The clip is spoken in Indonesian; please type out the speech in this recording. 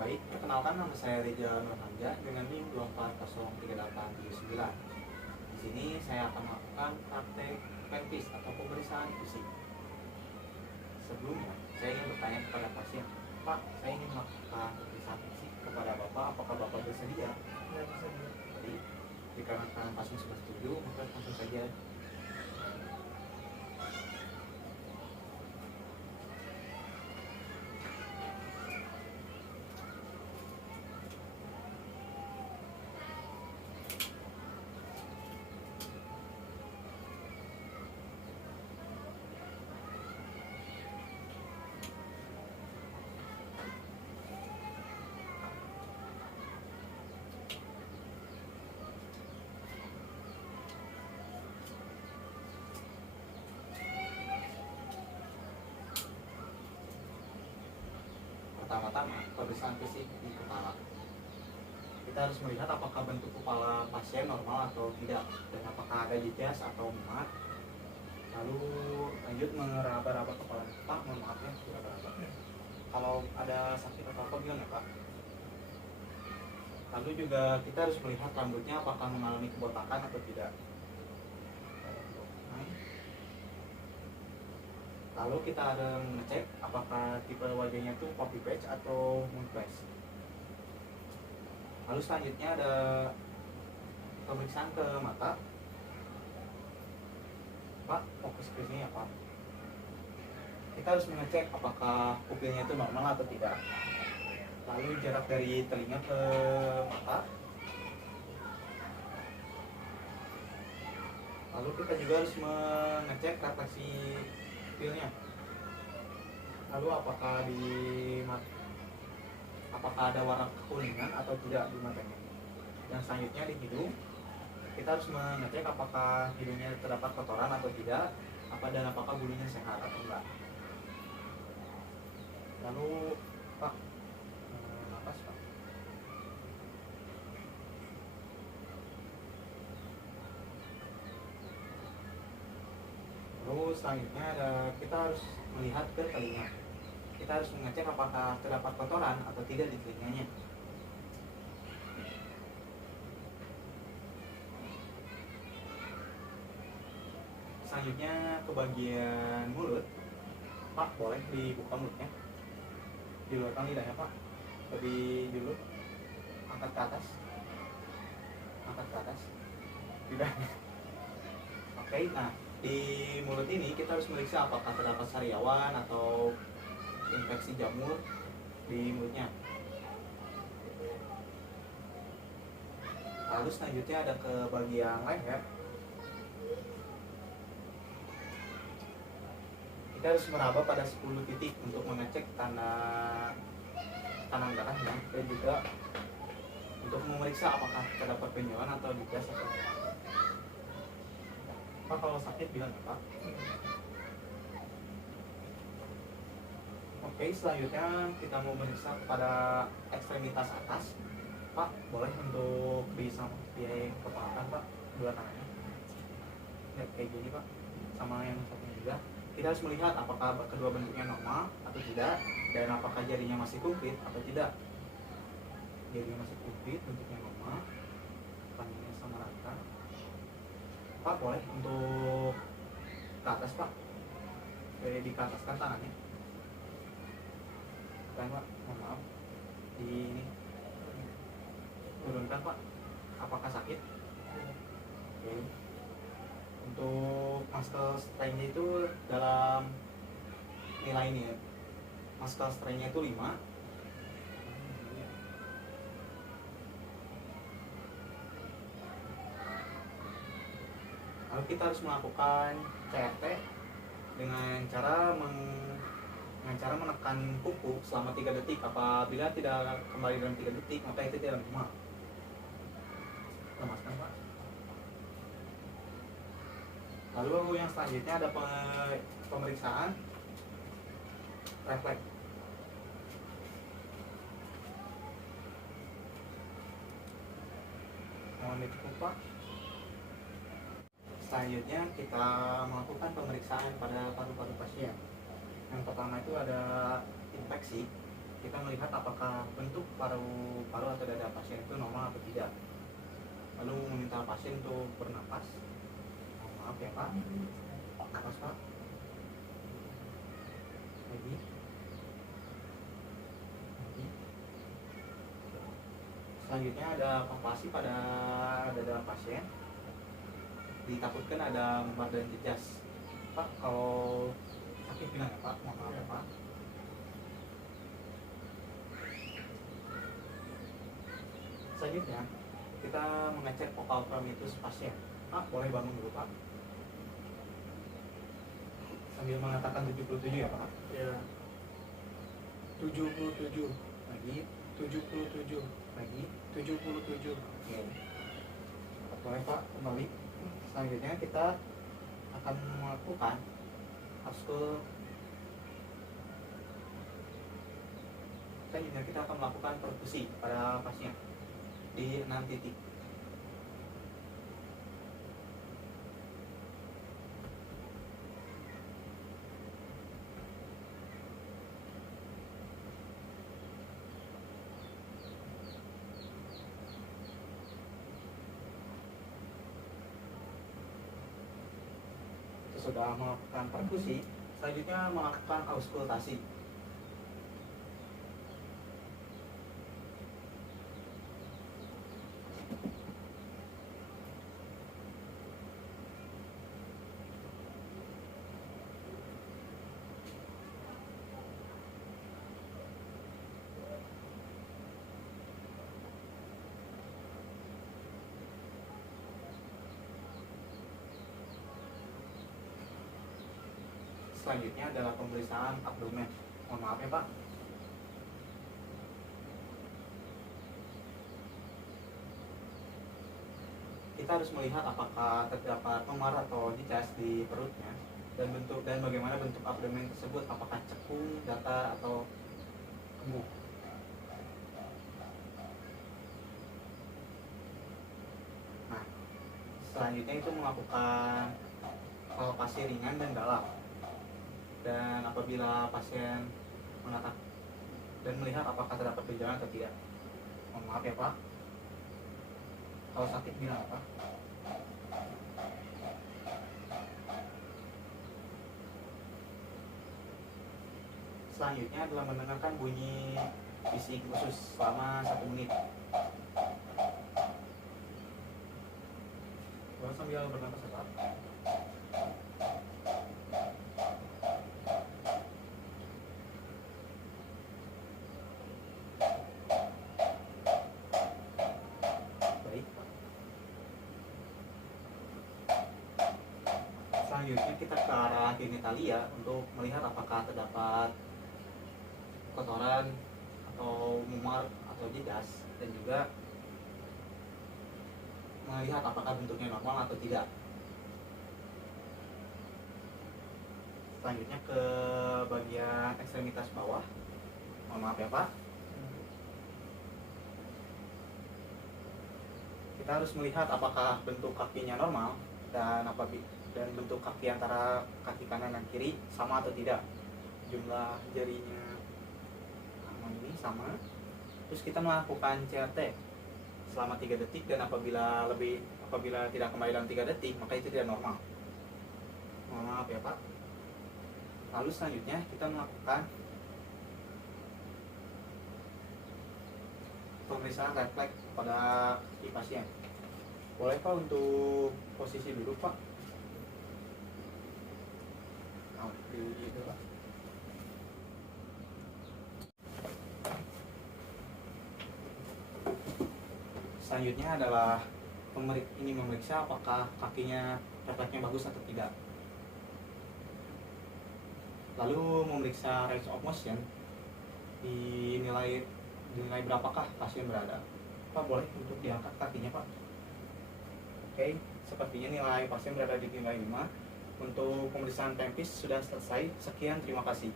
Baik, perkenalkan nama saya Reza Nurhanja dengan NIM 2403879. Di sini saya akan melakukan praktek pelvis atau pemeriksaan fisik. Sebelumnya, saya ingin bertanya kepada pasien, Pak, saya ingin melakukan pemeriksaan fisik kepada Bapak, apakah Bapak bersedia? Ya, bersedia. Jadi, dikarenakan pasien sudah setuju, maka langsung saja. Pertama-tama, pemeriksaan fisik di kepala. Kita harus melihat apakah bentuk kepala pasien normal atau tidak, dan apakah ada jejas atau memar. Lalu lanjut meraba-raba kepala. Pak, mohon maaf ya, diraba-raba. Kalau ada sakit atau apa bilang ya Pak. Lalu juga kita harus melihat rambutnya apakah mengalami kebotakan atau tidak. Lalu kita ada mengecek apakah tipe wajahnya itu poppy patch atau moon patch. Lalu selanjutnya ada pemeriksaan ke mata. Pak, fokus ke sini ya Pak. Kita harus mengecek apakah pupilnya itu normal atau tidak. Lalu jarak dari telinga ke mata. Lalu kita juga harus mengecek refleksi pupilnya. Lalu apakah ada warna kekuningan atau tidak di matanya. Yang selanjutnya di hidung, kita harus mengecek apakah hidungnya terdapat kotoran atau tidak, dan apakah bulunya sehat atau enggak. Lalu Pak, napas Pak. Lalu selanjutnya kita harus melihat ke telinga. Kita harus mengecek apakah terdapat kotoran atau tidak di telinganya. Selanjutnya ke bagian mulut. Pak, boleh dibuka mulutnya, diluarkan lidahnya Pak, lebih dulu, angkat ke atas lidahnya. Oke, nah di mulut ini kita harus meriksa apakah terdapat sariawan atau infeksi jamur di mulutnya. Lalu selanjutnya ada ke bagian leher. Kita harus meraba pada 10 titik untuk mengecek tekanan darahnya, dan juga untuk memeriksa apakah terdapat benjolan atau jejas atau tidak. Pak, kalau sakit bilang ya Pak. Oke, selanjutnya kita mau memeriksa kepada ekstremitas atas. Pak, boleh untuk kepalkan Pak, dua tangannya. Ya, kayak gini Pak, sama yang satunya juga. Kita harus melihat apakah kedua bentuknya normal atau tidak, dan apakah jarinya masih komplit atau tidak. Jarinya masih komplit, bentuknya normal, panjangnya sama rata. Pak, boleh untuk ke atas Pak, di ke ataskan tangannya. Kan Pak, mohon maaf, di ini turunkan Pak. Apakah sakit? Oke. Untuk muscle strength-nya itu dalam nilai ini ya, muscle strength-nya itu 5. Lalu kita harus melakukan CRT dengan cara menekan kuku selama 3 detik. Apabila tidak kembali dalam 3 detik, maka itu tidak normal. Lemaskan Pak. Lalu yang selanjutnya ada pemeriksaan refleks. Mohon dicukup Pak. Selanjutnya kita melakukan pemeriksaan pada paru-paru pasien. Yang pertama itu ada infeksi. kita melihat apakah bentuk paru-paru atau dada pasien itu normal atau tidak. Lalu meminta pasien untuk bernapas. Oh, maaf ya Pak. Napas Pak. Lagi. Lagi. Selanjutnya ada palpasi pada dada pasien. Ditakutkan ada memar dan jejas. Pak, kalau sakit bilang ya Pak, mohon maaf ya Pak. Selanjutnya kita mengecek vokal primitus pasien. Pak, boleh bangun dulu Pak. Sambil mengatakan 77 ya Pak. Ya. 77 Lagi, 77 lagi. 77. Oke. Boleh Pak, kembali. Selanjutnya kita akan melakukan auskultasi. Selanjutnya kita akan melakukan perkusi pada pasien di 6 titik. Sudah melakukan perkusi, selanjutnya melakukan auskultasi. Selanjutnya adalah pemeriksaan abdomen. Mohon maaf ya Pak. Kita harus melihat apakah terdapat memar atau jejas di perutnya dan bagaimana bentuk abdomen tersebut, apakah cekung, datar atau gemuk. Nah, selanjutnya itu melakukan palpasi ringan dan dalam. Dan apabila pasien mengatakan dan melihat apakah terdapat gejala atau tidak. Mohon maaf ya Pak. Kalau sakit bilang apa? Selanjutnya adalah mendengarkan bunyi bising khusus selama 1 menit. Boleh sambil bernapas ya Pak. Selanjutnya kita ke arah genitalia untuk melihat apakah terdapat kotoran atau memar atau jejas, dan juga melihat apakah bentuknya normal atau tidak. Selanjutnya ke bagian ekstremitas bawah. Mohon maaf ya Pak. Kita harus melihat apakah bentuk kakinya normal dan bentuk kaki antara kaki kanan dan kiri sama atau tidak. Jumlah jarinya ini sama. Terus kita melakukan CRT selama 3 detik, dan apabila tidak kembali dalam 3 detik maka itu tidak normal. Mohon maaf ya Pak. Lalu selanjutnya kita melakukan pemeriksaan refleks pada si pasien. Boleh Pak untuk posisi duduk Pak? Gitu Pak. Selanjutnya adalah memeriksa apakah kakinya refleksnya bagus atau tidak. Lalu memeriksa range of motion, dinilai berapakah pasien berada. Pak, boleh untuk diangkat kakinya Pak. Oke, sepertinya nilai pasien berada di nilai 5. Untuk pemeriksaan tempis sudah selesai. Sekian, terima kasih.